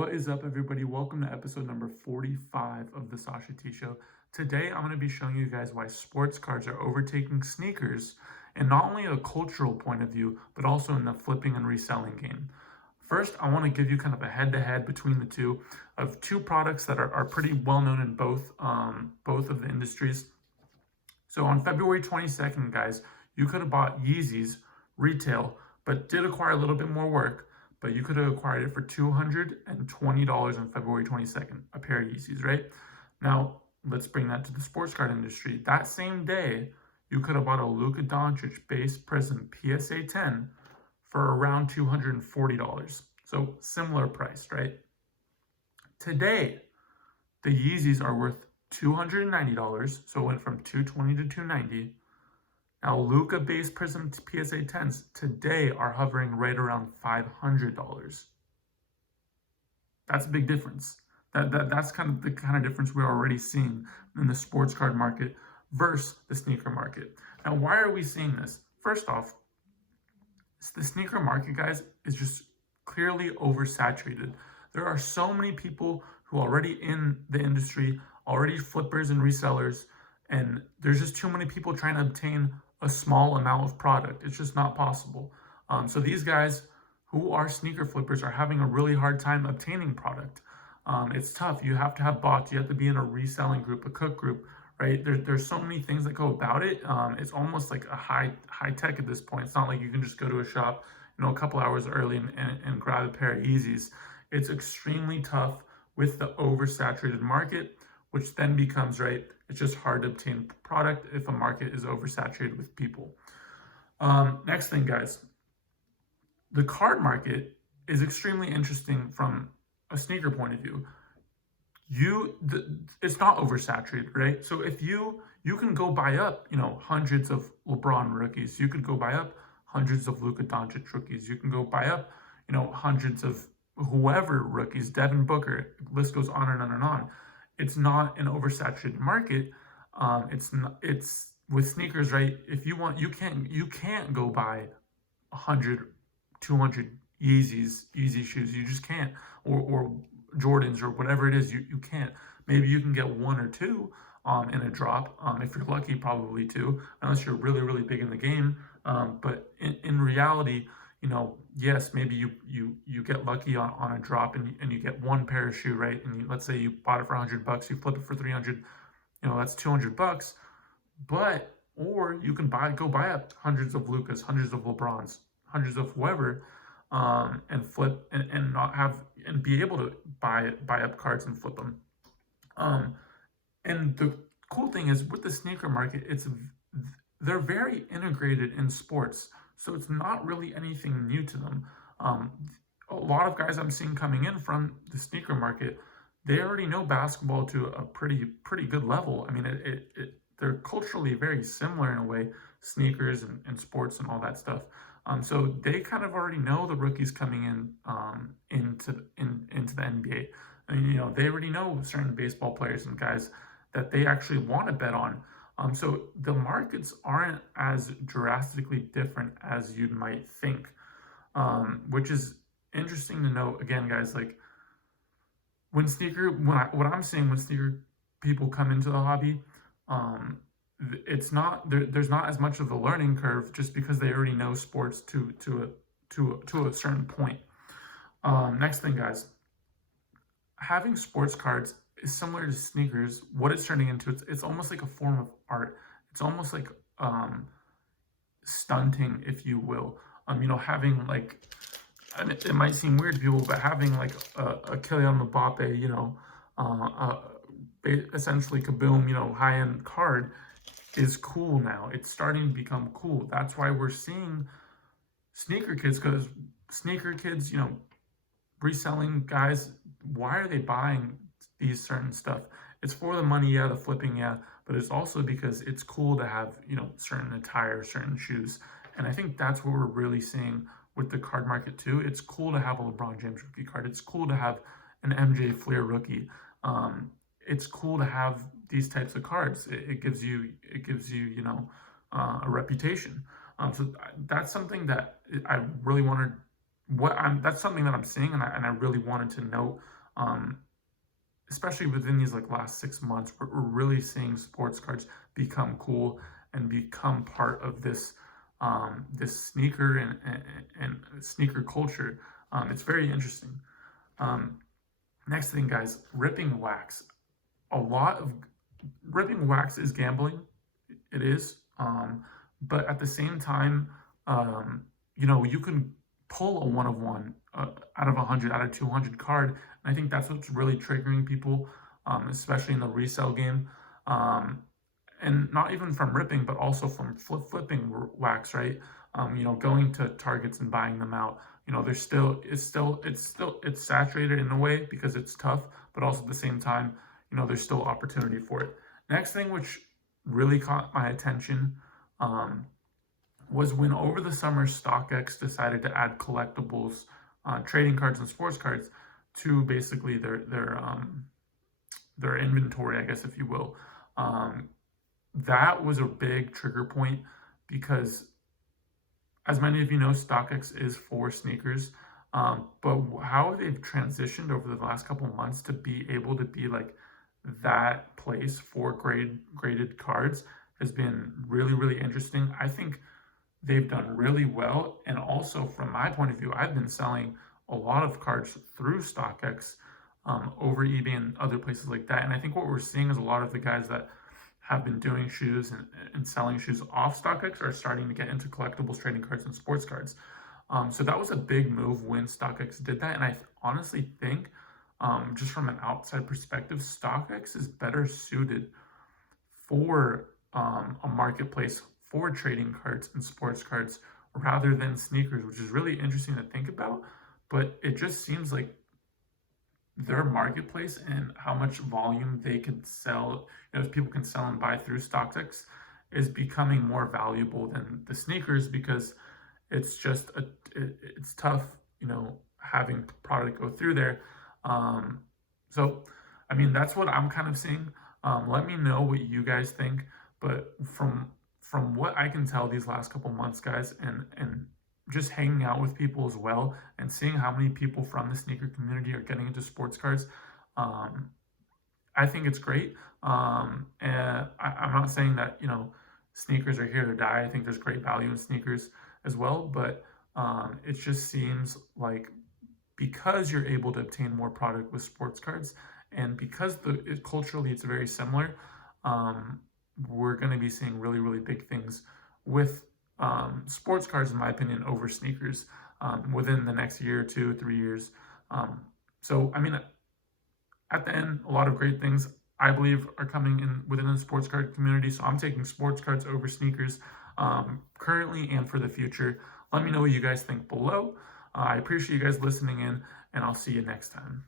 What is up, everybody? Welcome to episode number 45 of the Sasha T Show. Today, I'm going to be showing you guys why sports cards are overtaking sneakers, and not only a cultural point of view, but also in the flipping and reselling game. First, I want to give you kind of a head-to-head between the two of two products that are pretty well known in both of the industries. So on February 22nd, guys, you could have bought Yeezys retail, but did acquire a little bit more work. But you could have acquired it for $220 on February 22nd, a pair of Yeezys, right? Now, let's bring that to the sports card industry. That same day, you could have bought a Luka Doncic base Prism PSA 10 for around $240. So similar price, right? Today, the Yeezys are worth $290, so it went from $220 to $290. Now, Luka base Prism PSA 10s today are hovering right around $500. That's a big difference. That's kind of the kind of difference we're already seeing in the sports card market versus the sneaker market. Now, why are we seeing this? First off, the sneaker market, guys, is just clearly oversaturated. There are so many people who are already in the industry, already flippers and resellers, and there's just too many people trying to obtain a small amount of product. It's just not possible. So these guys who are sneaker flippers are having a really hard time obtaining product. It's tough. You have to have bots. You have to be in a reselling group, a cook group, right? There's so many things that go about it. It's almost like a high tech at this point. It's not like you can just go to a shop, a couple hours early and grab a pair of Yeezys. It's extremely tough with the oversaturated market, which then becomes, right, it's just hard to obtain product if a market is oversaturated with people. Next thing, guys, the card market is extremely interesting from a sneaker point of view. It's not oversaturated, right? So if you can go buy up, hundreds of LeBron rookies. You could go buy up hundreds of Luka Doncic rookies. You can go buy up, hundreds of whoever rookies, Devin Booker. List goes on and on and on. It's not an oversaturated market. It's with sneakers, right? If you want, you can't go buy 100, 200 Yeezy shoes. You just can't, or Jordans or whatever it is. You can't. Maybe you can get one or two in a drop. If you're lucky, probably two, unless you're really, really big in the game. But in reality, yes, maybe you get lucky on a drop and you get one pair of shoe, right? And let's say you bought it for $100, you flip it for 300, that's $200. But or you can go buy up hundreds of Lucas, hundreds of LeBrons, hundreds of whoever, and flip and not have and be able to buy up cards and flip them. And the cool thing is with the sneaker market, they're very integrated in sports. So it's not really anything new to them. A lot of guys I'm seeing coming in from the sneaker market, they already know basketball to a pretty good level. I mean, they're culturally very similar in a way, sneakers and sports and all that stuff. So they kind of already know the rookies coming in into the NBA. I mean, they already know certain baseball players and guys that they actually want to bet on. So the markets aren't as drastically different as you might think, which is interesting to know. Again, guys, like what I'm seeing when sneaker people come into the hobby, it's not there's not as much of a learning curve just because they already know sports to a certain point. Next thing, guys, having sports cards is similar to sneakers. What it's turning into, it's almost like a form of art. It's almost like stunting, if you will. Having like, I mean, it might seem weird to people, but having like a Kylian Mbappe, essentially kaboom, high-end card is cool now. It's starting to become cool. That's why we're seeing sneaker kids, because sneaker kids, reselling guys, why are they buying these certain stuff? It's for the money, yeah, the flipping, yeah, but it's also because it's cool to have, certain attire, certain shoes. And I think that's what we're really seeing with the card market too. It's cool to have a LeBron James rookie card. It's cool to have an MJ Flair rookie. It's cool to have these types of cards. It gives you, a reputation. So that's something that I really want that's something that I'm seeing, and I really wanted to note, um, especially within these like last 6 months, we're really seeing sports cards become cool and become part of this sneaker and sneaker culture. It's very interesting. Um, Next thing, guys, ripping wax. A lot of ripping wax is gambling. It is. But at the same time, you can pull a one of one out of 100, out of 200 card. And I think that's what's really triggering people, especially in the resale game. Um, and not even from ripping, but also from flipping wax, right? Going to targets and buying them out. There's it's saturated in a way because it's tough, but also at the same time, there's still opportunity for it. Next thing, which really caught my attention, um, was when over the summer StockX decided to add collectibles, trading cards and sports cards to basically their inventory, I guess if you will. Um, that was a big trigger point because, as many of you know, StockX is for sneakers. But how they've transitioned over the last couple of months to be able to be like that place for graded cards has been really, really interesting. I think they've done really well. And also, from my point of view, I've been selling a lot of cards through StockX, over eBay and other places like that. And I think what we're seeing is a lot of the guys that have been doing shoes and selling shoes off StockX are starting to get into collectibles, trading cards, and sports cards. So that was a big move when StockX did that. And I honestly think, just from an outside perspective, StockX is better suited for a marketplace for trading cards and sports cards rather than sneakers, which is really interesting to think about. But it just seems like their marketplace and how much volume they can sell, people can sell and buy through StockX, is becoming more valuable than the sneakers because it's just it's tough, having product go through there. So, I mean, that's what I'm kind of seeing. Let me know what you guys think. But from what I can tell these last couple months, guys, and just hanging out with people as well and seeing how many people from the sneaker community are getting into sports cards, I think it's great. And I'm not saying that, sneakers are here to die. I think there's great value in sneakers as well, but it just seems like because you're able to obtain more product with sports cards and because culturally it's very similar, we're going to be seeing really, really big things with sports cards, in my opinion, over sneakers within the next year, 2, 3 years. So, I mean, at the end, a lot of great things I believe are coming in within the sports card community. So I'm taking sports cards over sneakers currently and for the future. Let me know what you guys think below. I appreciate you guys listening in, and I'll see you next time.